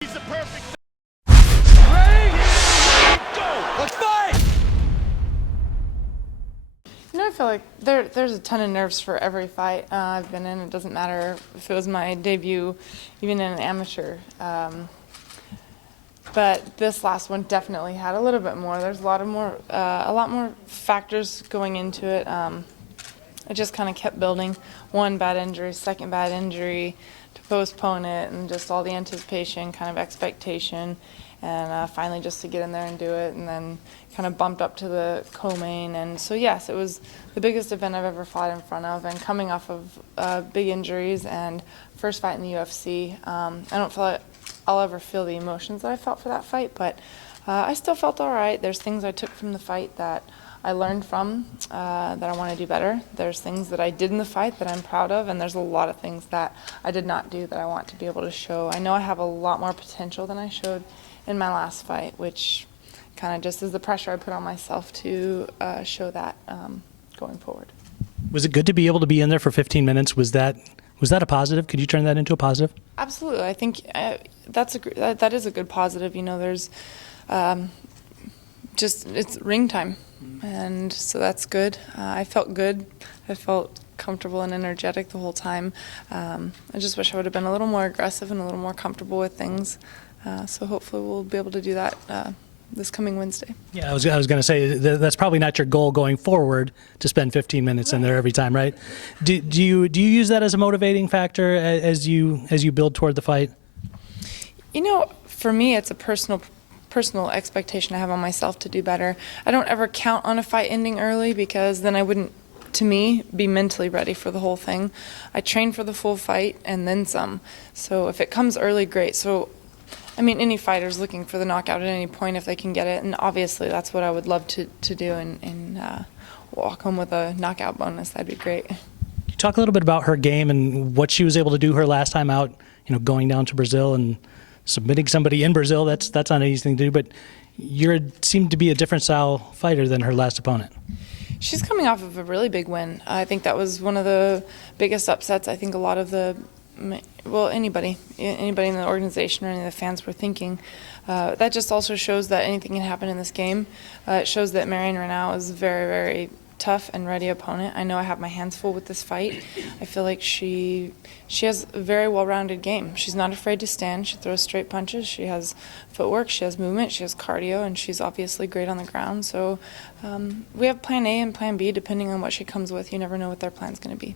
He's the perfect. Ready? Go! Let's fight! I feel like there's a ton of nerves for every fight I've been in. It doesn't matter if it was my debut, even in an amateur. But this last one definitely had a little bit more. There's a lot more factors going into it. It just kind of kept building. One bad injury, second bad injury, to postpone it, and just all the anticipation, kind of expectation, and finally just to get in there and do it, and then kind of bumped up to the co-main. And so yes, it was the biggest event I've ever fought in front of, and coming off of big injuries and first fight in the UFC. I don't feel like I'll ever feel the emotions that I felt for that fight, but I still felt all right. There's things I took from the fight that I learned from that I want to do better. There's things that I did in the fight that I'm proud of, and there's a lot of things that I did not do that I want to be able to show. I know I have a lot more potential than I showed in my last fight, which kind of just is the pressure I put on myself to show that going forward. Was it good to be able to be in there for 15 minutes? Was that a positive? Could you turn that into a positive? Absolutely. I think that is a good positive. You know, there's it's ring time, and so that's good. I felt good. I felt comfortable and energetic the whole time. I just wish I would have been a little more aggressive and a little more comfortable with things. So hopefully we'll be able to do that this coming Wednesday. Yeah, I was going to say that's probably not your goal going forward to spend 15 minutes in there every time, right? Do you use that as a motivating factor as you build toward the fight? You know, for me, it's a personal expectation I have on myself to do better. I don't ever count on a fight ending early, because then I wouldn't, to me, be mentally ready for the whole thing. I train for the full fight and then some. So if it comes early, great. So I mean, any fighter's looking for the knockout at any point if they can get it, and obviously that's what I would love to do, and walk home with a knockout bonus. That'd be great. Can you talk a little bit about her game and what she was able to do her last time out, you know, going down to Brazil and submitting somebody in Brazil? That's not an easy thing to do, but you seemed to be a different style fighter than her last opponent. She's coming off of a really big win. I think that was one of the biggest upsets. I think a lot of anybody in the organization or any of the fans were thinking. That just also shows that anything can happen in this game. It shows that Marion Renaud is a very, very tough and ready opponent. I know I have my hands full with this fight. I feel like she has a very well-rounded game. She's not afraid to stand. She throws straight punches. She has footwork. She has movement. She has cardio, and she's obviously great on the ground. So we have plan A and plan B depending on what she comes with. You never know what their plan's going to be.